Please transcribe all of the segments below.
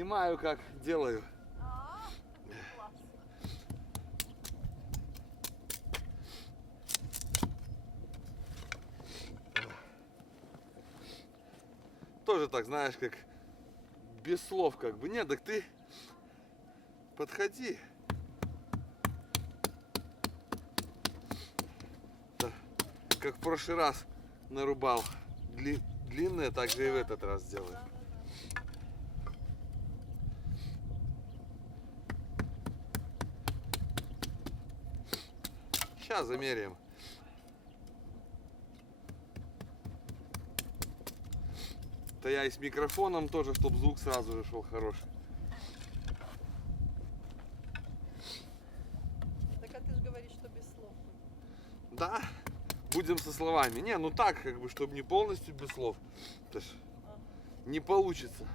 Снимаю, как делаю. Класс. Тоже так, знаешь, как без слов как бы. Нет, так ты подходи. Да. Как в прошлый раз нарубал длинные, так же и в этот раз делаю. Сейчас замеряем. То я и с микрофоном тоже, чтобы звук сразу же шел хороший. Так а ты же говоришь, что без слов. Да, будем со словами. Не, ну так, как бы, чтобы не полностью без слов. Это ж не получится.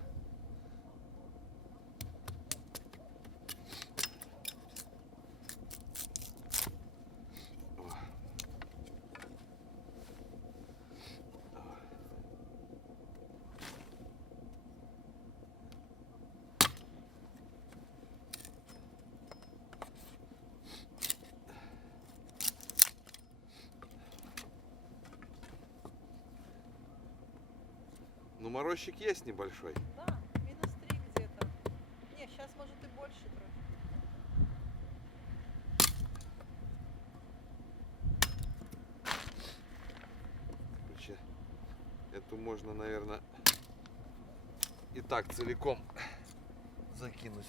Ну, морозчик есть небольшой. Да, -3 где-то. Не, сейчас может и больше трохи. Короче, эту можно, наверное, и так целиком закинуть.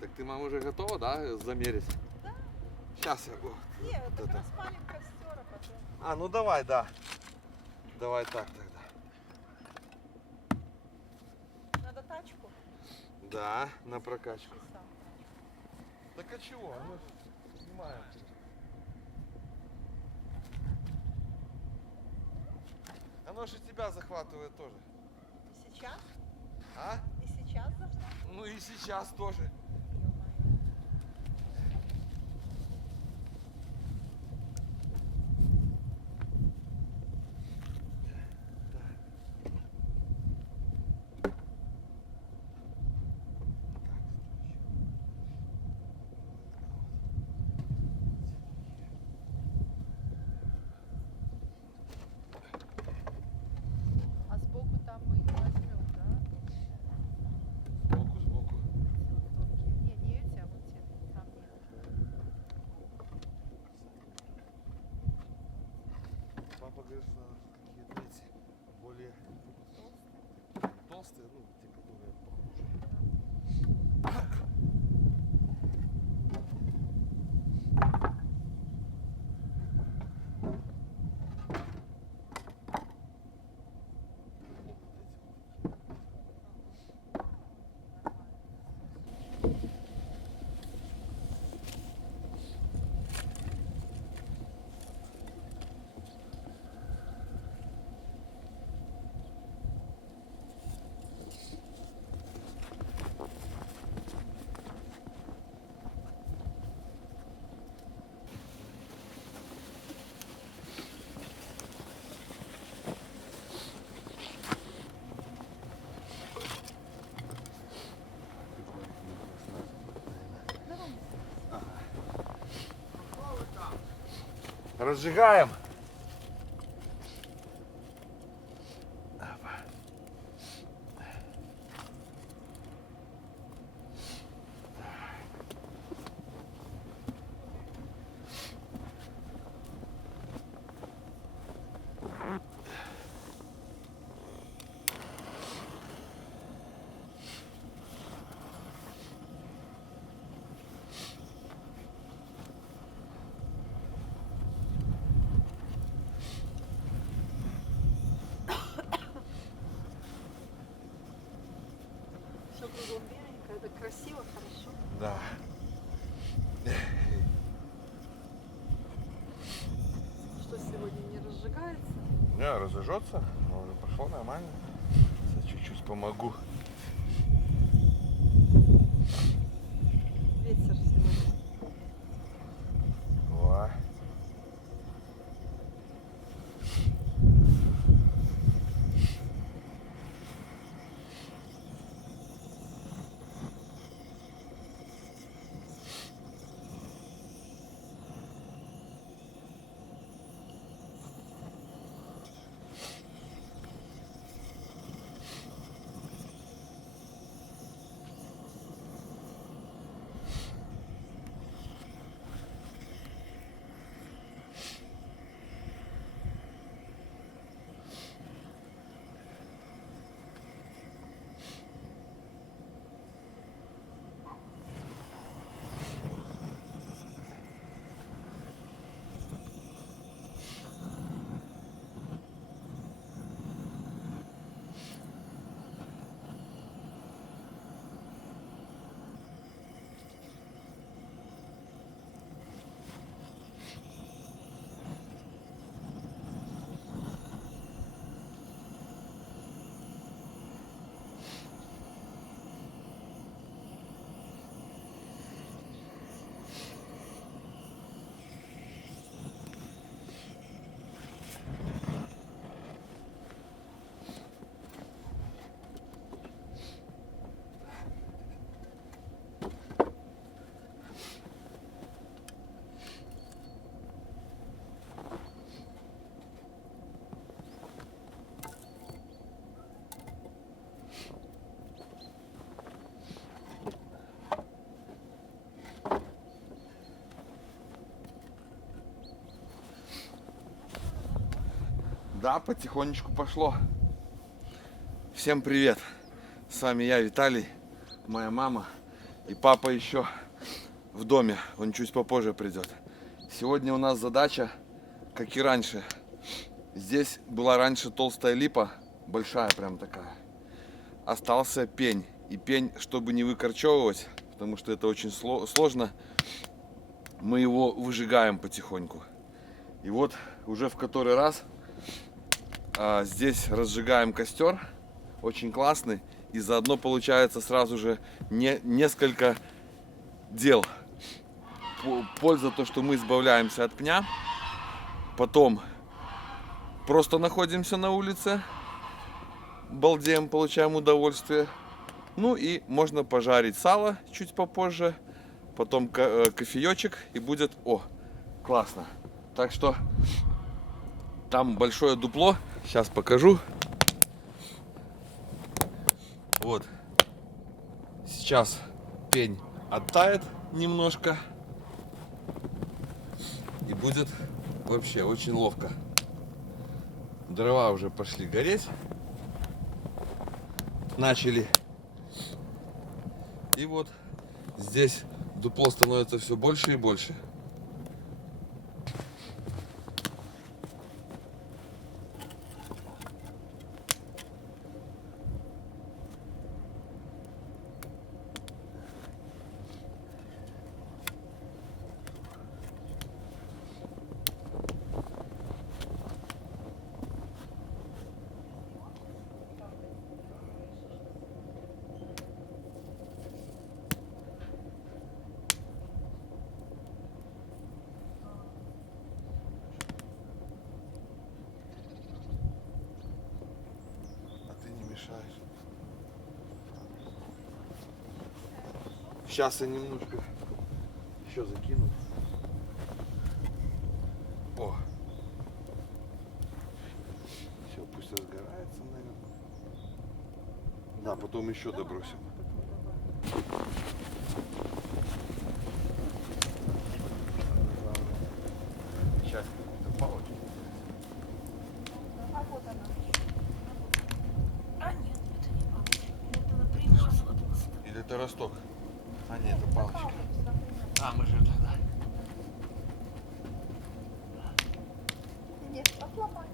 Так ты, мама, уже готова, да, замерить? Да. Сейчас я... О, Не, вот так это. распалим костер, а потом. А, ну давай, да. Давай так тогда. Надо тачку. Да, на прокачку. И сам тачку. Так а чего? Мы снимаем. Оно же тебя захватывает тоже. И сейчас? А? И сейчас должна? Ну и сейчас тоже. Ё-моё. А сбоку там мы не возьмем, да? Сбоку, сбоку. Эти вот тонкие. Не эти, а вот те. Там нет. Папа говорит, что надо какие-то эти более толстые, ну, те, которые похуже. Разжигаем. Все кругом беленько, это красиво, хорошо. Да. Что сегодня не разжигается? Не, разожжется, но уже пошло нормально. Сейчас чуть-чуть помогу. Ветер сегодня. Во. Да, потихонечку пошло. Всем привет. С вами я, Виталий, моя мама и папа еще в доме. Он чуть попозже придет. Сегодня у нас задача, как и раньше. Здесь была раньше толстая липа, большая прям такая. Остался пень. И пень, чтобы не выкорчевывать, потому что это очень сложно, мы его выжигаем потихоньку. И вот уже в который раз здесь разжигаем костер, очень классный, и заодно получается сразу же несколько дел. Польза то, что мы избавляемся от пня, потом просто находимся на улице, балдеем, получаем удовольствие. Ну и можно пожарить сало чуть попозже, потом кофеечек, и будет, классно. Так что там большое дупло, сейчас покажу. Вот, сейчас пень оттает немножко, и будет вообще очень ловко. Дрова уже пошли гореть, начали. И вот здесь дупло становится все больше и больше. Сейчас я немножко еще закину. Все, пусть разгорается, наверное. Да, потом еще добросим. Часть какой-то палочки. А вот она. А нет, это не палочка. Это, например, Или это росток? А нет, это палочка. А, Мы же тогда. нет, отломай.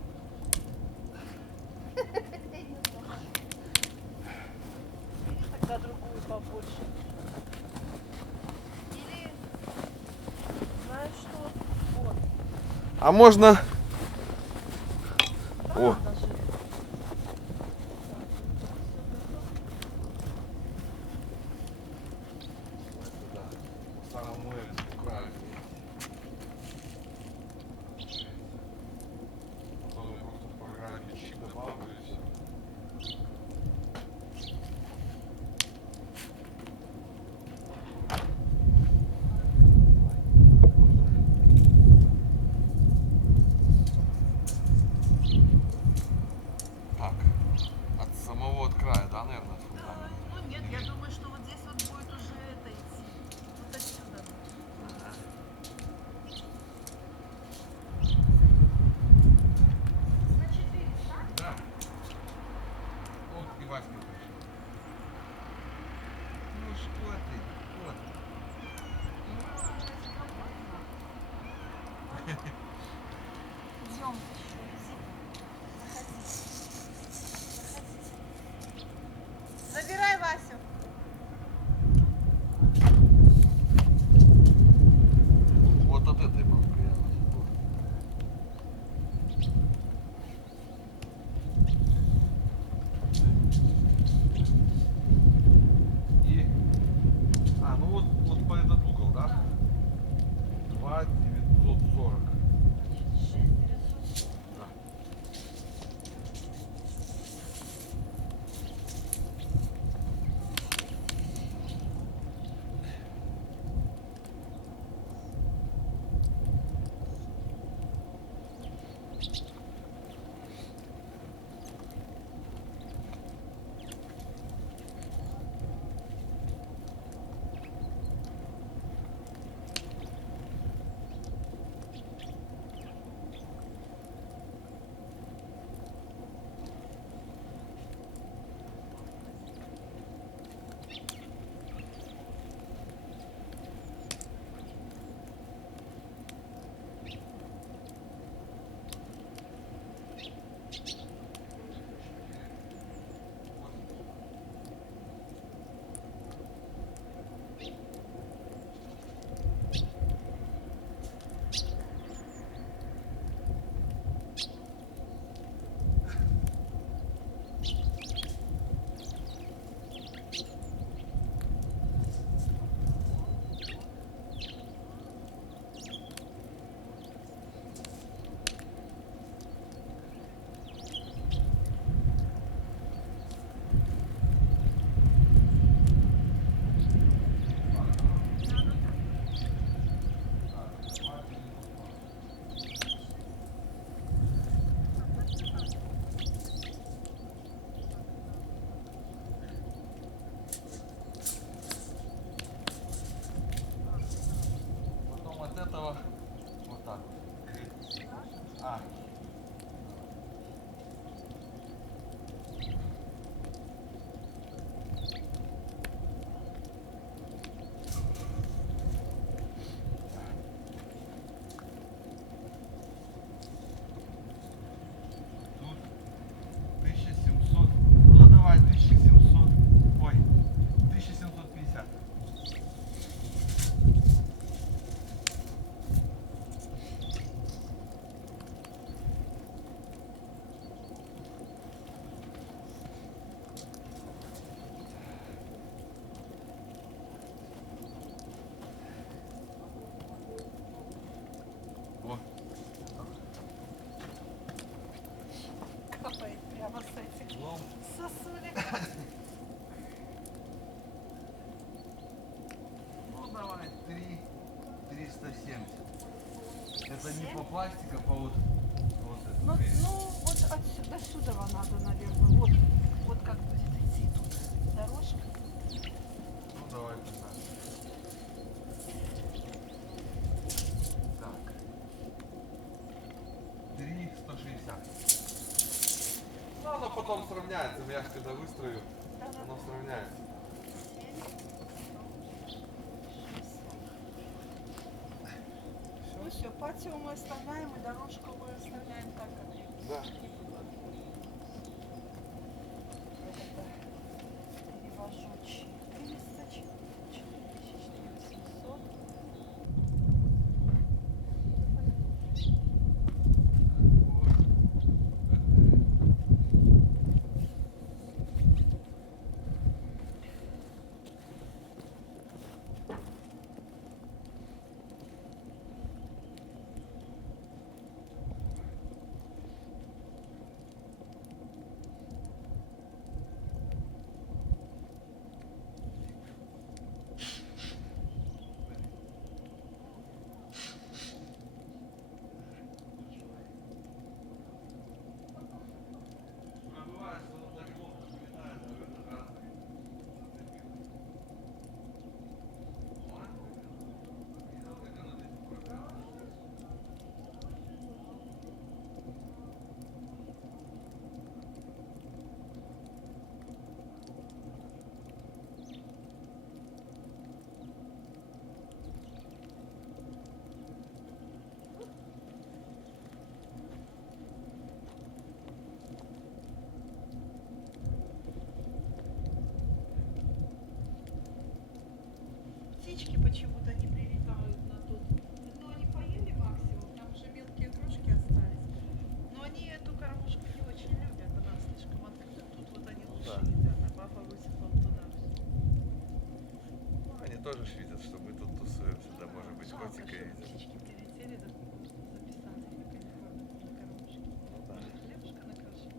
Тогда другую побольше. Или, знаешь что? Вот. А можно смотри. Вот. Идем еще, иди. Заходи. Заходи. Забирай Васю. Вот от этой мамки я вот. И... ну вот по этот угол, да? 2,940. 6940. Да. Потом от этого вот так вот. Тут 1700. Ну давай 1700. Ой, 1750. О, Капает прямо с этих лом. сосулек. Ну давай 370. Это не по пластику, а по вот это. Ну вот отсюда, до сюда надо, наверное. Вот как будет идти тут дорожка. Ну давай так. Так. 3,160. Ну оно потом сравняется. Я ж когда выстрою, оно сравняется. Ну все, патио мы оставляем и дорожку мы оставляем так, как есть. Да. Не было. Это перевожу 400, 4700. птички почему-то не прилетают на тот. Ну, они поели максимум, там уже мелкие крошки остались. Но они эту кормушку не очень любят, она слишком открыта. Тут вот они лучше Да. едят, а папа высыпал туда все. Ну, они тоже ж видят, что мы тут тусуемся, да, может быть, Жалко, котика что видят. птички прилетели, записали, как они кормят на кормушке. Ну да. Может, хлебушка накрошить?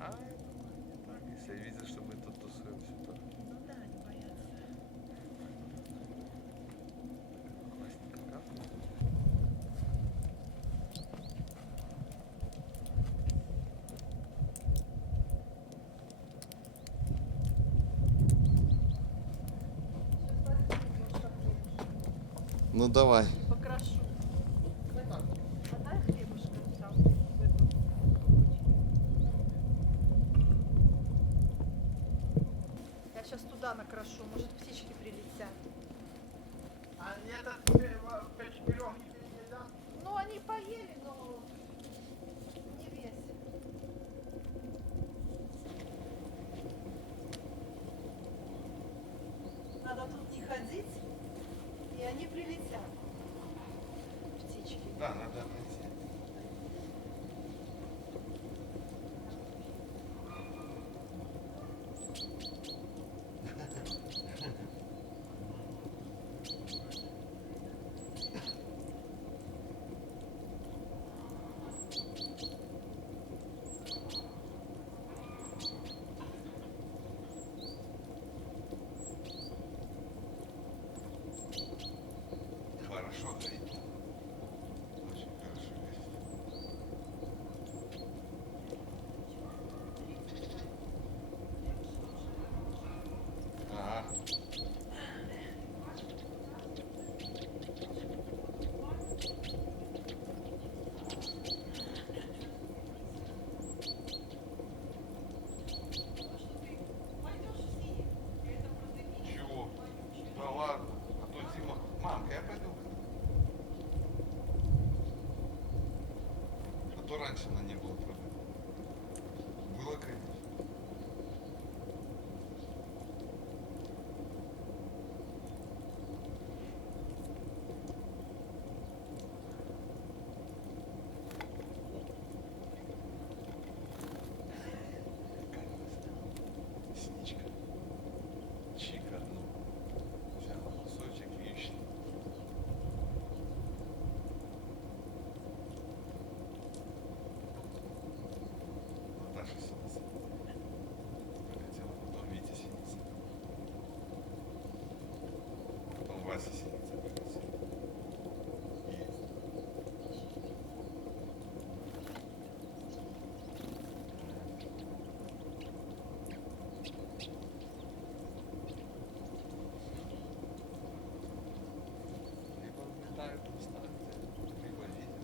А, я думаю, не так. Если видят, что мы тут тусуемся, то Ну да, они боятся. классненько, да? Ну давай. Покрашу. А дай хлебушка там, в эту коробочку. Я сейчас туда накрашу, может птички прилетят. А этот пирог не нельзя? Ну, они поели, но не весь. Надо тут не ходить, и они прилетят. Птички. Да, надо найти. Хорошо горит. Очень хорошо горит. Ага. Чего? Да ладно. А то Дима. Мамка, я пойду. А то раньше она не было проблем. Было, конечно. Синичка. Чика, ну, взяла кусочек яичный. Наташа синица. Прилетела, потом Витя синица. Потом Вася синица прилетела. Есть. Либо летают на станции, либо видят.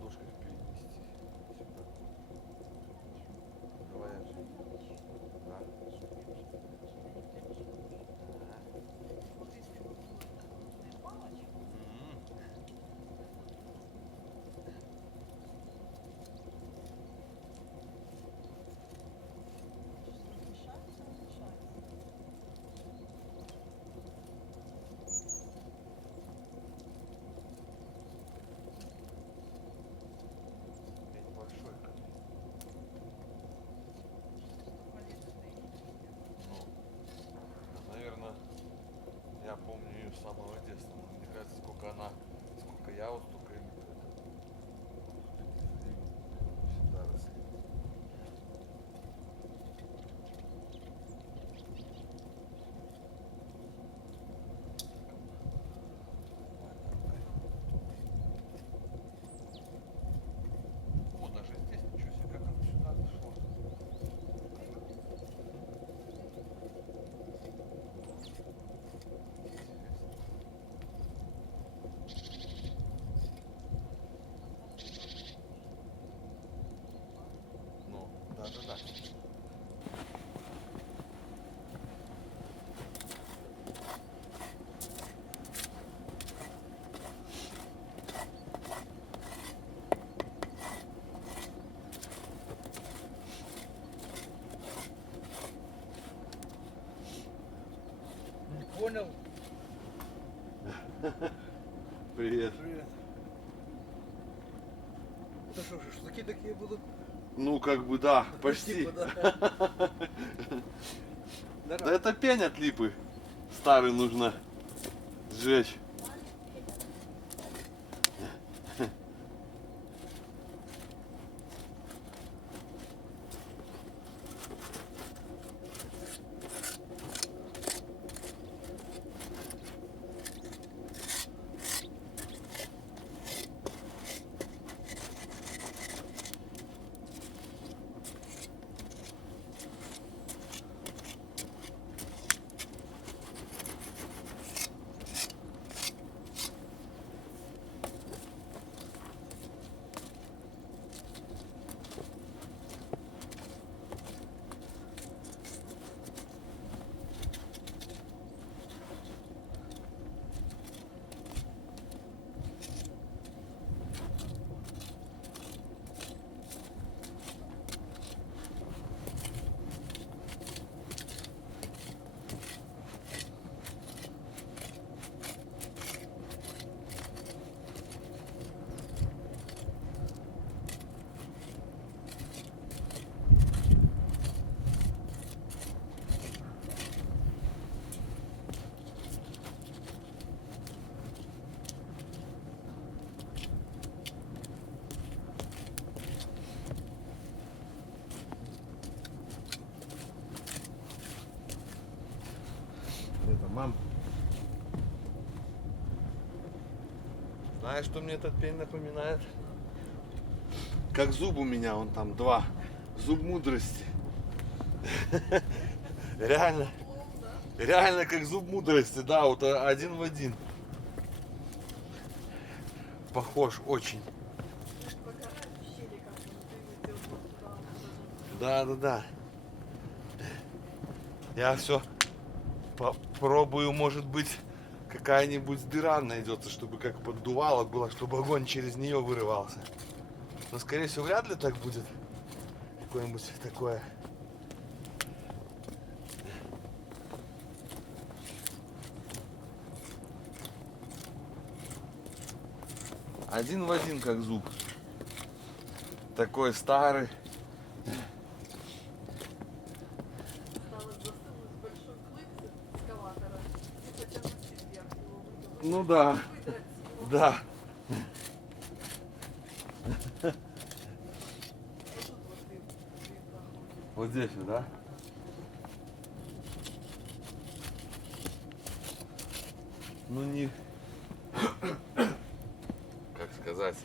ладошкой перенести сюда. Давай я же. Да. Вот если бы было кукурузные палочки, размешать, размешать. Пень большой. Столько лет этой штуке. Ну, наверное, я помню ее с самого детства. Но мне кажется, сколько я вот столько и всегда росли. О, даже здесь ничего себе, как оно сюда дошло. Ну, да. Не понял? Привет. Привет. Это что, шашлыки такие будут? Ну, как бы да, почти. Типа, да. Да это пень от липы. Старый нужно сжечь. Это, мам. Знаешь, что мне этот пень напоминает? Как зуб у меня, он там два. Зуб мудрости. Реально. Реально как зуб мудрости, да, вот один в один. Похож очень. Погорает в щели, как он ты вот туда, Да. Я все попробую, может быть, какая-нибудь дыра найдется, чтобы как поддувало было, чтобы огонь через нее вырывался. Но, скорее всего, вряд ли так будет. Какое-нибудь такое. Один в один, как зуб. Такой старый. Осталось засунуть большой клык с экскаватора и потянуть вверх его выдавить. Ну да, Выдрать его. да. Вот тут вот ты проходишь. Вот здесь, вот, да? Ну не... Как сказать?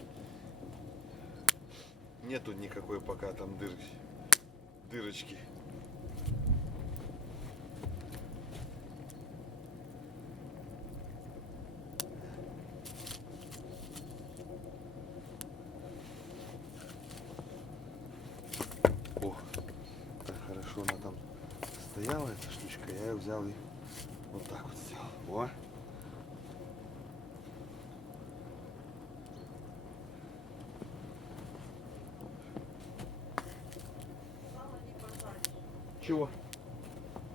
Нету никакой пока там дырочки. я взял и вот так вот сделал. Во. Сало не пожаришь. Чего?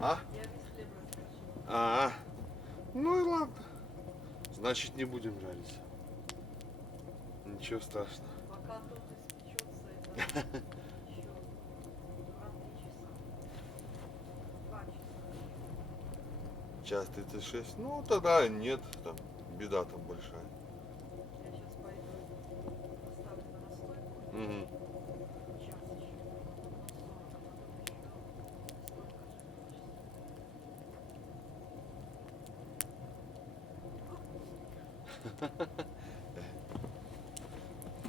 А? Я весь хлеб раскрошила. А, ну и ладно. Значит, не будем жарить. Ничего страшного. Пока тот испечется, это еще 2-3 часа. 2 часа. Час 36. Ну, тогда нет, там, беда там большая. Я сейчас пойду поставлю на настойку. Мгм. Час еще. Потом 40, а потом еще столько же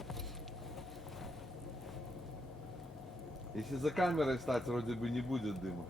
хочется. Если за камерой стать, вроде бы не будет дыма.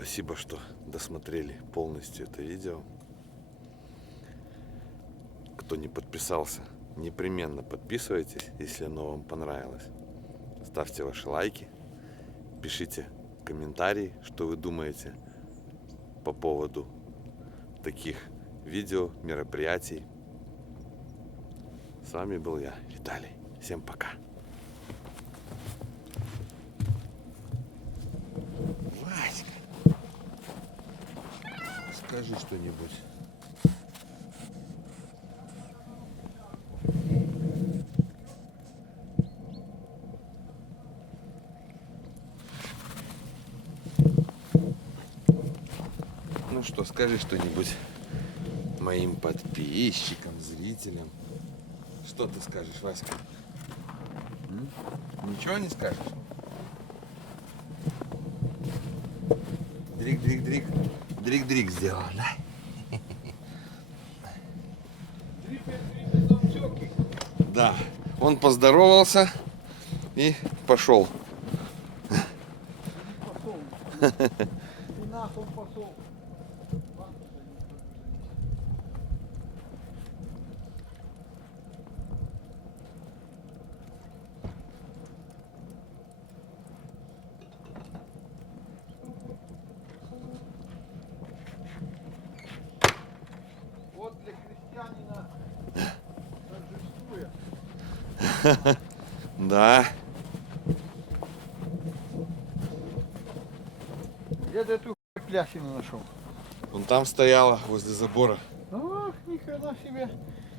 Спасибо, что досмотрели полностью это видео. Кто не подписался, непременно подписывайтесь, если оно вам понравилось. Ставьте ваши лайки, пишите комментарии, что вы думаете по поводу таких видео, мероприятий. С вами был я, Виталий. Всем пока. Васька, скажи что-нибудь. Ну что, скажи что-нибудь моим подписчикам, зрителям. Что ты скажешь, Васька? Ничего не скажешь? Дрик-дрик-дрик. Дрик-дрик сделал, да? Да. Он поздоровался и пошел. И нахуй пошел. Вот для крестьянина торжествует. Да. Где ты эту плясину нашел? Он там стояла возле забора. Ох, нихрена себе.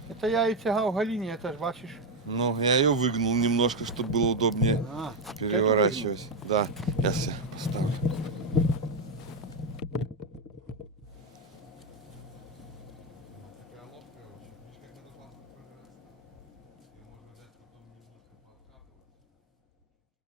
Это я и тягал Галине, это ж бачишь. Ну, я ее выгнул немножко, чтобы было удобнее А, переворачивать. Да, я все поставлю.